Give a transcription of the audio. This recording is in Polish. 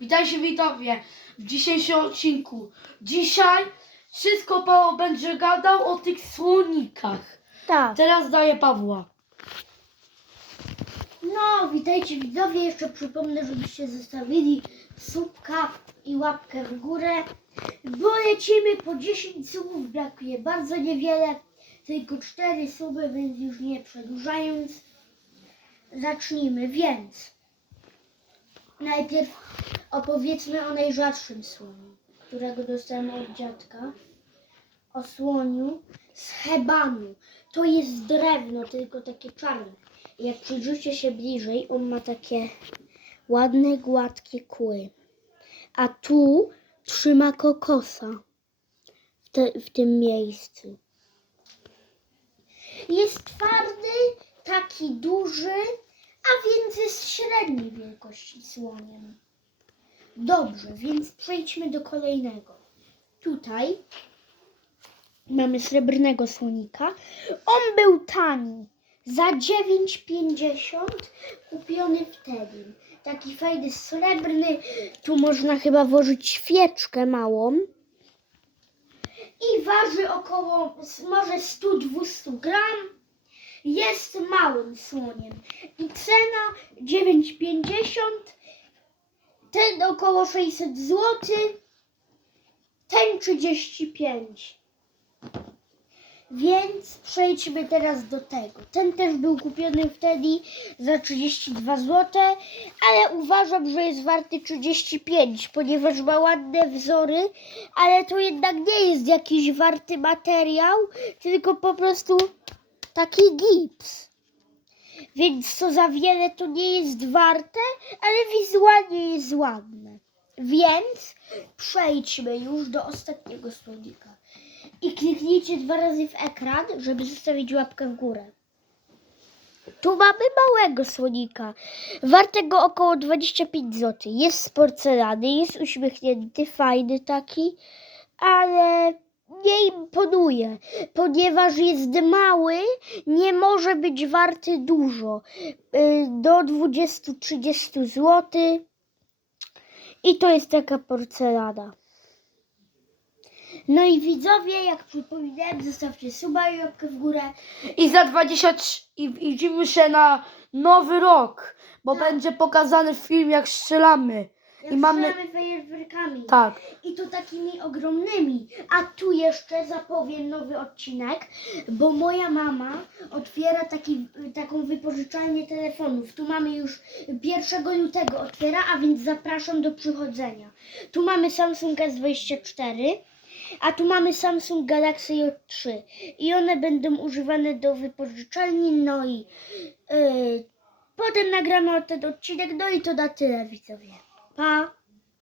Witajcie widzowie w dzisiejszym odcinku. Dzisiaj wszystko Paweł będzie gadał o tych słonikach. Tak. Teraz daję Pawła. No, witajcie widzowie. Jeszcze przypomnę, żebyście zostawili subka i łapkę w górę, bo lecimy po 10 subów. Brakuje bardzo niewiele, tylko 4 suby, więc już nie przedłużając, zacznijmy. Więc najpierw opowiedzmy o najrzadszym słoniu, którego dostałem od dziadka. O słoniu z hebanu. To jest drewno, tylko takie czarne. Jak przyjrzycie się bliżej, on ma takie ładne, gładkie kły. A tu trzyma kokosa w, te, w tym miejscu. Jest twardy, taki duży, a więc jest średniej wielkości słoniem. Dobrze, więc przejdźmy do kolejnego. Tutaj mamy srebrnego słonika. On był tani. Za 9,50 kupiony wtedy. Taki fajny srebrny. Tu można chyba włożyć świeczkę małą. I waży około może 100-200 gram. Jest małym słoniem. I cena 9,50. Ten około 600 zł. Ten 35. Więc przejdźmy teraz do tego. Ten też był kupiony wtedy za 32 zł, ale uważam, że jest warty 35, ponieważ ma ładne wzory, ale to jednak nie jest jakiś warty materiał, tylko po prostu taki gips. Więc co za wiele to nie jest warte, ale wizualnie jest ładne. Więc przejdźmy już do ostatniego słonika i kliknijcie dwa razy w ekran, żeby zostawić łapkę w górę. Tu mamy małego słonika, wartego około 25 zł. Jest z porcelany, jest uśmiechnięty, fajny taki, ale nie imponuje, ponieważ jest mały, nie może być warty dużo, y, do 20-30 zł. I to jest taka porcelana. No i widzowie, jak przypominałem, zostawcie suba i łapkę w górę. I za 23 i i widzimy się na nowy rok, bo Tak. będzie pokazany film jak strzelamy. I mamy fajerwerkami. tak. I to takimi ogromnymi. A tu jeszcze zapowiem nowy odcinek, bo moja mama otwiera taki, taką wypożyczalnię telefonów. Tu mamy już 1 lutego otwiera, a więc zapraszam do przychodzenia. Tu mamy Samsung S24, a tu mamy Samsung Galaxy J3 i one będą używane do wypożyczalni, no i yy, potem nagramy ten odcinek, no i to na tyle widzowie. 八